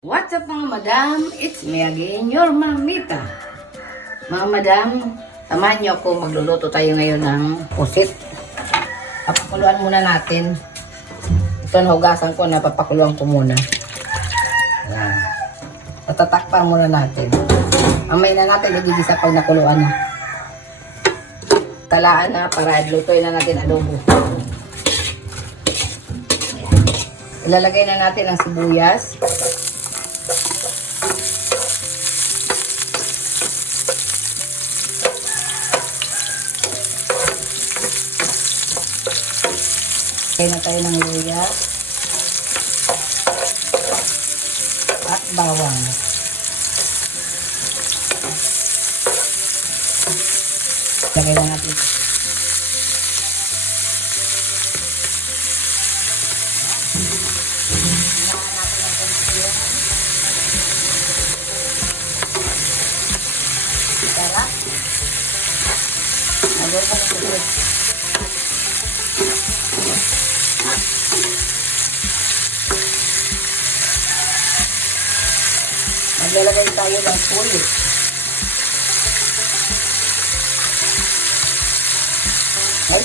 What's up mga madam? It's me again, your mamita. Mga madam, samahan niyo ako, magluluto tayo ngayon ng pusit. Papakuluan muna natin. Ito na hugasan ko, napapakuluan ko muna. Ayan. Tatatakpan muna natin. Amay na natin, igigisa pag nakuluan na. Talaan na para lutuin na natin adobo. Ilalagay na natin ang sibuyas. Lagay na tayo ng luya at bawang. Lagay na natin. Tara. Lagay na natin. Maglalagay tayo ng sulit. Ay.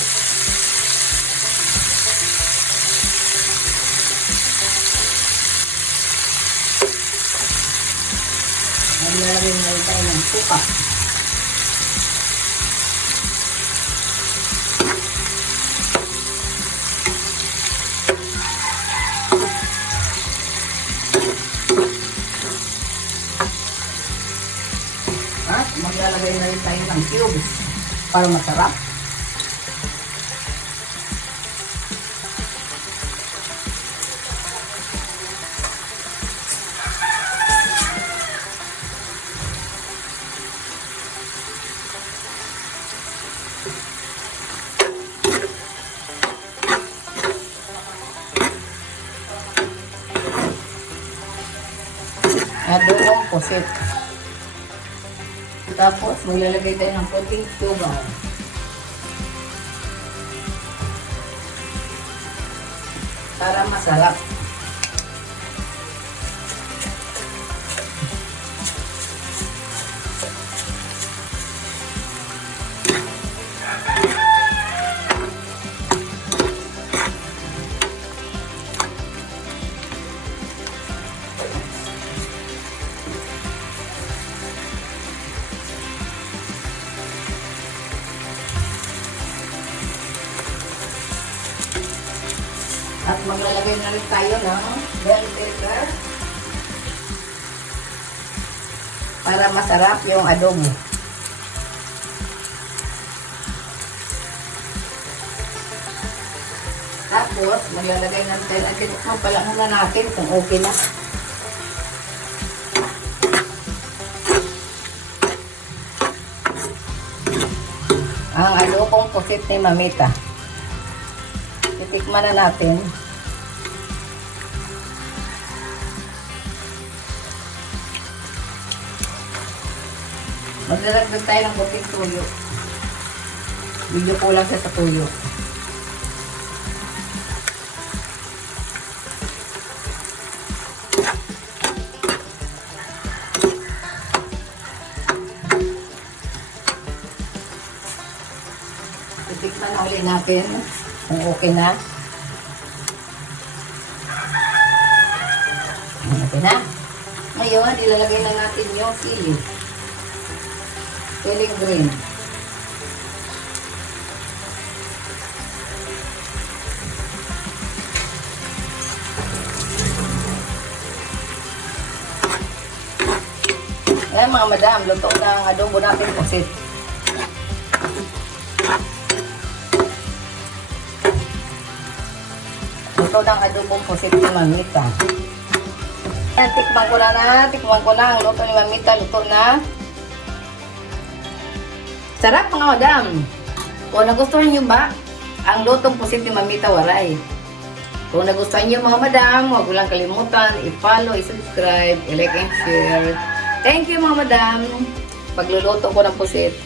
Maglalagay na tayo ng suka. At maglalagay na rin tayo ng cubes para masarap. Adobong pusit. Tapos, maglalagay tayo ng konting sugar. Para masarap. At maglalagay na rin tayo ng bell pepper para masarap yung adobo. Tapos, maglalagay na rin tayo. At tinikman pala muna natin kung okay na. Ang adobong pusit ni Mamita. Titikman na natin. Maglalagdag tayo ng buting tuyo. Medyo kulang sa tuyo. Titikman na ulit natin kung okay na. Okay na. Ngayon, ilalagay na natin yung sili. Siling green. Ayan mga madam, luto na ang adobo natin pusit. Luto na ang adobong pusit ni Mamita. Ayan, tikman ko na ang luto ni Mamita, luto na. Sarap mga madam. Kung nagustuhan nyo ba ang lutong pusit ni Mamita Waray? Kung nagustuhan nyo mga madam, huwag lang kalimutan i-follow, i-subscribe, i-like and share. Thank you mga madam. Pagluluto ko ng pusit.